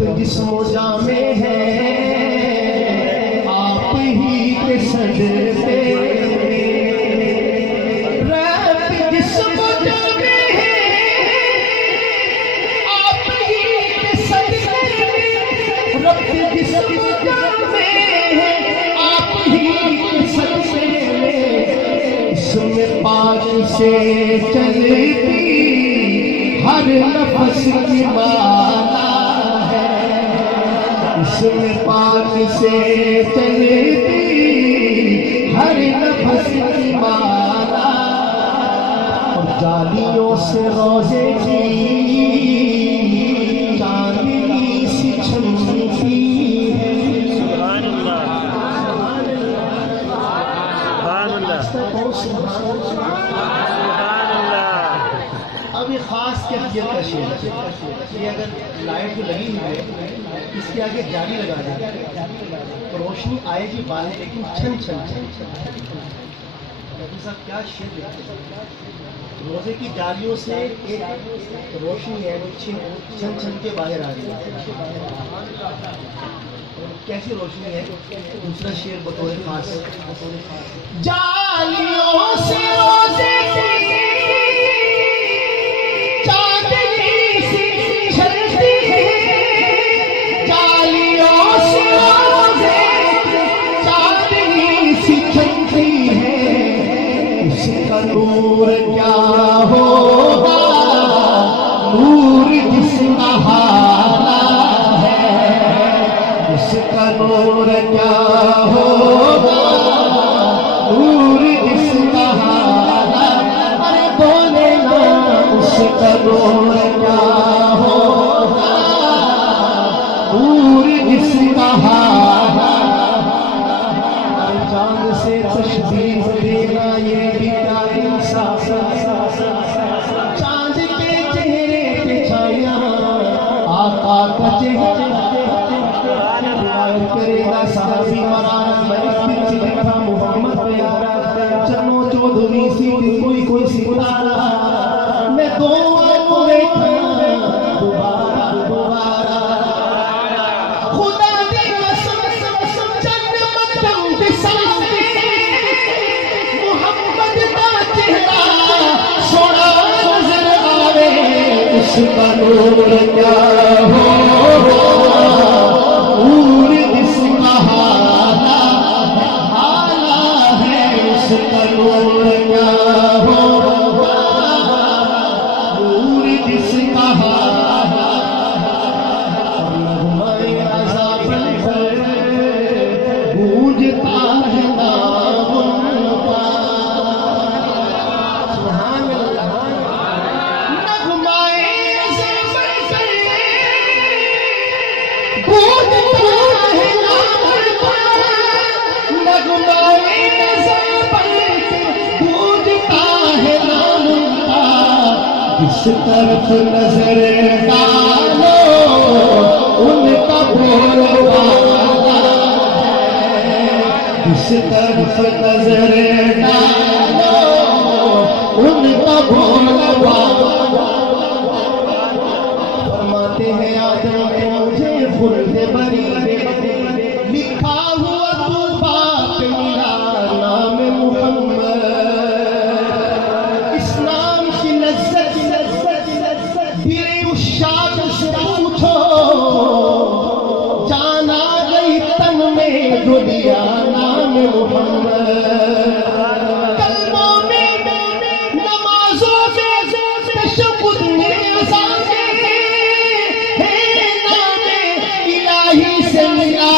وقت جسم و جاں میں ہے آپ ہی کے سجدے رب جسم و جاں میں ہے آپ ہی کے سجدے رب جسم و جاں میں ہے آپ ہی کے سجدے اسم پاک سے چلتی ہر نفس کی مالا ہے اسم پاک سے چلتی ہر نفس کی مالا اور جالیوں سے روزے کی چاندنی سی چمکتی ہے سبحان اللہ سبحان اللہ اب یہ خاص کیفیت کا شعر ہے یہ اگر لائٹ جو لگی ہوئی ہے اس کے آگے جالی لگا دیں تو روشنی آئے گی باہر لیکن چھن چھن چھن صاحب کیا شعر لکھتے ہیں روزے کی جالیوں سے ایک روشنی ہے وہ چھن چھن کے باہر آ رہی ہے کیسی روشنی ہے دوسرا شعر بطور خاص جالیوں سے روزے کی چاندنی سی چھلتی ہے جالیوں سے روزے کی چاندنی سی چھلتی ہے اس کا نور کیا ہوگا نور جس کا حالا ہے اس کا نور کیا ہوگا نور جس کا حالا ارے بولے نا اس کا نور کیا ہوگا نور جس کا حالا چاند سے تشبیہ دینا یہ بھی کیا انصاف چاند کے چہرے پہ چھایا آقا کا چہرہ کرے گا صحابی مولانا ملک بن سیدنا محمد پیارا چنو چودھری سی کوئی ستارہ میں دعا کو بیٹھا دوبارہ خدا دی قسم چند مقدم بساتے محمد کا چہرہ سونا نظر آوے اس کا نور کیا ہوگا نور جس کا حالا ہے اس کا نور کیا ہوگا نور جس کا حالا نغمۂ عذاب پر گونجتا ہے نام ان کا سبحان اللہ نغمۂ عذاب پر گونجتا ہے نام ان کا نغمۂ عذاب پر گونجتا ہے نام ان کا جس طرف نظر ڈالو ان کا بول بالا ہے جس طرف نظر ڈالو ان کا بول بالا فرماتے ہیں آدم کو مجھے خلد بری لکھا ہوا تو باپ میرا نام محمد اس نام کی لذت میرے عشاق سے پوچھو جانا گئی تن میں جو دیا نام محمد کلموں میں نمازوں میں تشہد میں اذان ہے نام الہی سے ملا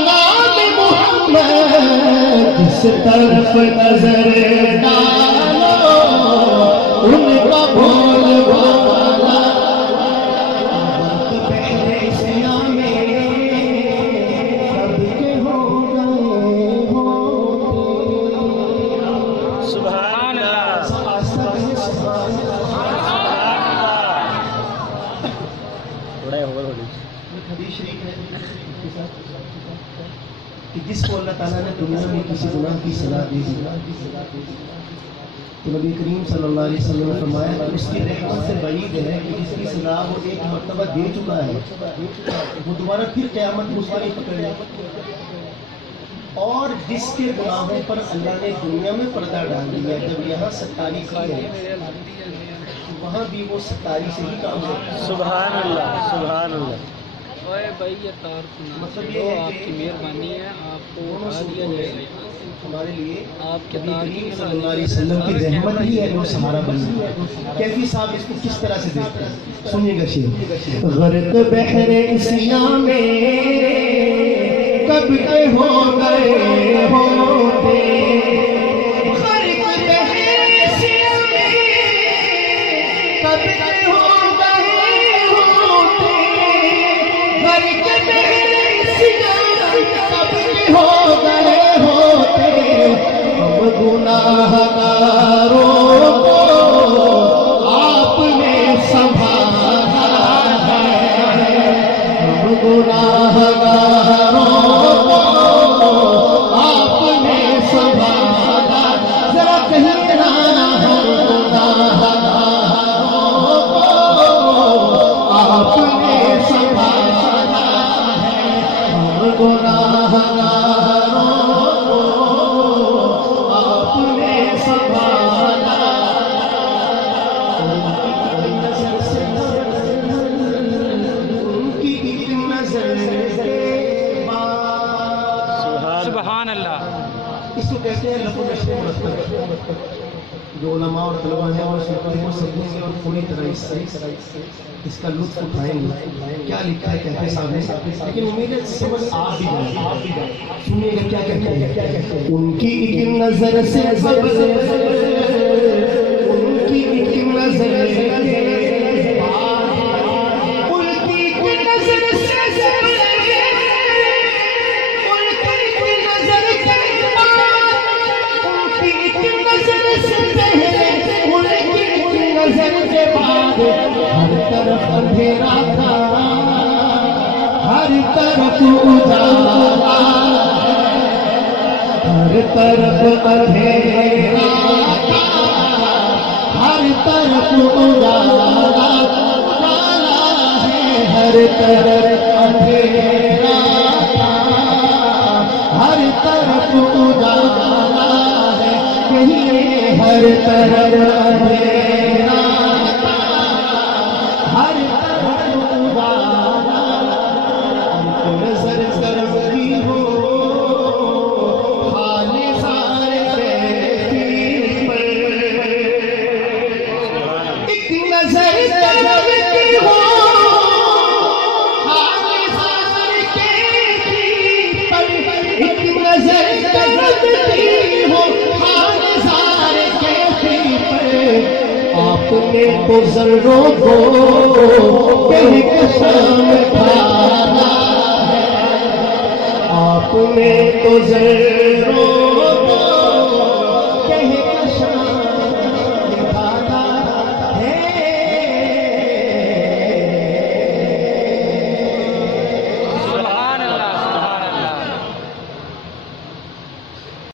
نام محمد جس طرف نظر ڈالو ان کا بول بالا وقت پہلے اسلام میں سب کے ہو گئے ہوتے سبحان اللہ تھوڑا اور ہو حدیث شریف ہے کہ جس کو اللہ تعالیٰ نے دنیا میں کسی گناہ کی سزا دے دی تو نبی کریم صلی اللہ علیہ وسلم نے فرمایا کہ اس کی رحمت سے بعید ہے کہ جس کی سزا وہ ایک مرتبہ دے چکا ہے وہ دوبارہ پھر قیامت میں اس کو نہیں پکڑے، اور جس کے گناہوں پر اللہ نے دنیا میں پردہ ڈال دیا، جب یہاں ستاری کی ہے وہاں بھی وہ ستاری سے ہی کام کرتا ہے۔ سبحان اللہ، سبحان اللہ۔ اوے بھائی یہ تار سنا، مطلب یہ ہے آپ کہ کی مہربانی ہے، آپ کو دونوں اٹھا دیا جائے گا۔ ہمارے لیے آپ کے نبی تار کریم صلی اللہ علیہ وسلم کی رحمت ہی ہے جو سہارا بن گیا۔ کیفی صاحب اس کو کس طرح سے دیکھتے ہیں، سنیے گا شعر۔ غرق بحر اسلام میں کب کے ہو گئے ہوتے، غرق بحر اسلام میں کب کے ہو گئے ہوتے، غرق بحر اسلام کب کے ہو گئے ہوتے، ہم گناہگاروں کو آپ نے سنبھالا ہے، ہم گناہگاروں کو آپ نے سنبھالا، ذرا کہیں نا ہم گناہگاروں کو آپ نے سنبھالا ہے، ہم گناہگاروں سبحان اللہ۔ اس کو کہتے ہیں لفظ نشر مرتب، جو علماء اور طلباء ہیں وہ سمجھیں گے اور پوری طرح اس کا لطف اٹھائیں گے کیا لکھا ہے کہتے صاحب نے، لیکن امید ہے سمجھ آپ بھی جائیں۔ سنیے گا کیا کہتے ہیں، ان کی ایک نظر سے ان کی ایک نظر سے ہر طرف اندھیرا تھا، ہر طرف اجالا، ہر طرف اندھیرا تھا، ہر طرف اجالا ہے، ہر طرف اندھیرا تھا، ہر طرف اجالا ہے، یہی ہر طرف اندھیرا ہر طرف اجالا، نظر سرمدی ہو حال سارے کیفی پر، ایک نظر سرمدی ہو حال سارے کیفی پر، ایک نظر سرمدی ہو حال سارے کیفی پر، آپ نے تو ذروں کو کہکشاں ڈھالا ہے، آپ نے تو ذروں